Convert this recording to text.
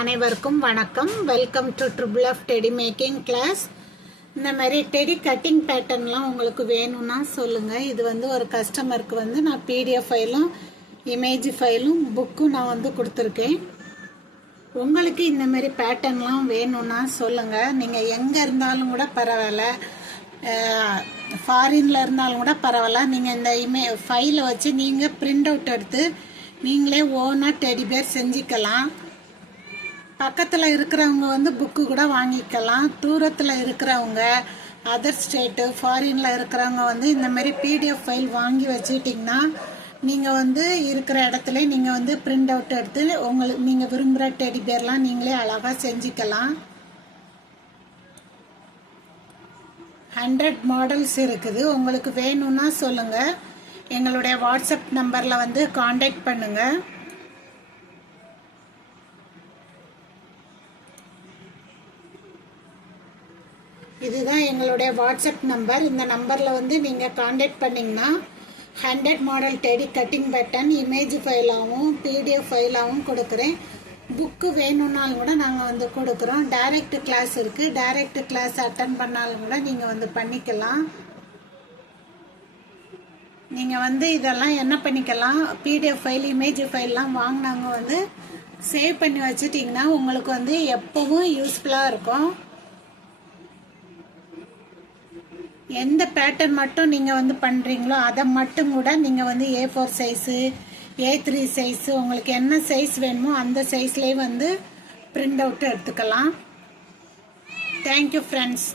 அனைவருக்கும் வணக்கம். Welcome to triple of teddy making class. இந்த மாதிரி டெடி கட்டிங் பேட்டர்ன்லாம் உங்களுக்கு வேணும்னா சொல்லுங்கள். இது ஒரு கஸ்டமருக்கு நான் பிடிஎஃப் ஃபைலும் இமேஜ் ஃபைலும் புக்கும் நான் கொடுத்துருக்கேன். உங்களுக்கு இந்த மாதிரி பேட்டர்ன்லாம் வேணும்னா சொல்லுங்கள். நீங்கள் எங்கே இருந்தாலும் கூட பரவாயில்ல, ஃபாரினில் இருந்தாலும் கூட பரவாயில்ல. நீங்கள் இந்த ஃபைலை வச்சு நீங்கள் பிரிண்ட் அவுட் எடுத்து நீங்களே ஓனாக டெடி பேர் செஞ்சுக்கலாம். பக்கத்தில் இருக்கிறவங்க புக்கு கூட வாங்கிக்கலாம். தூரத்தில் இருக்கிறவங்க, அதர் ஸ்டேட்டு, ஃபாரினில் இருக்கிறவங்க இந்த மாதிரி பிடிஎஃப் ஃபைல் வாங்கி வச்சுக்கிட்டிங்கன்னா நீங்கள் இருக்கிற இடத்துல நீங்கள் பிரிண்ட் அவுட் எடுத்து உங்களுக்கு நீங்கள் விரும்புகிற டெடி பேர்லாம் நீங்களே அழகாக செஞ்சுக்கலாம். 100 மாடல்ஸ் இருக்குது. உங்களுக்கு வேணும்னா சொல்லுங்கள். எங்களுடைய வாட்ஸ்அப் நம்பரில் காண்டாக்ட் பண்ணுங்கள். இதுதான் எங்களுடைய வாட்ஸ்அப் நம்பர். இந்த நம்பரில் நீங்கள் காண்டாக்ட் பண்ணிங்கன்னா 100 model teddy cutting pattern image ஃபைலாகவும் பிடிஎஃப் ஃபைலாகவும் கொடுக்குறேன். புக்கு வேணும்னாலும் கூட நாங்கள் கொடுக்குறோம். டைரக்ட் கிளாஸ் இருக்குது. டைரக்ட் கிளாஸ் அட்டன் பண்ணாலும் கூட நீங்கள் பண்ணிக்கலாம். நீங்கள் இதெல்லாம் என்ன பண்ணிக்கலாம், பிடிஎஃப் ஃபைல் இமேஜ் ஃபைல்லாம் வாங்கினவங்க சேவ் பண்ணி வச்சுட்டிங்கன்னா உங்களுக்கு எப்போவும் யூஸ்ஃபுல்லாக இருக்கும். எந்த பேட்டர்ன் மட்டும் நீங்கள் பண்ணுறீங்களோ அதை மட்டும் கூட நீங்கள் A4 சைஸு, A3 சைஸு, உங்களுக்கு என்ன சைஸ் வேணுமோ அந்த சைஸ்லேயே பிரிண்ட் அவுட் எடுத்துக்கலாம். Thank you friends.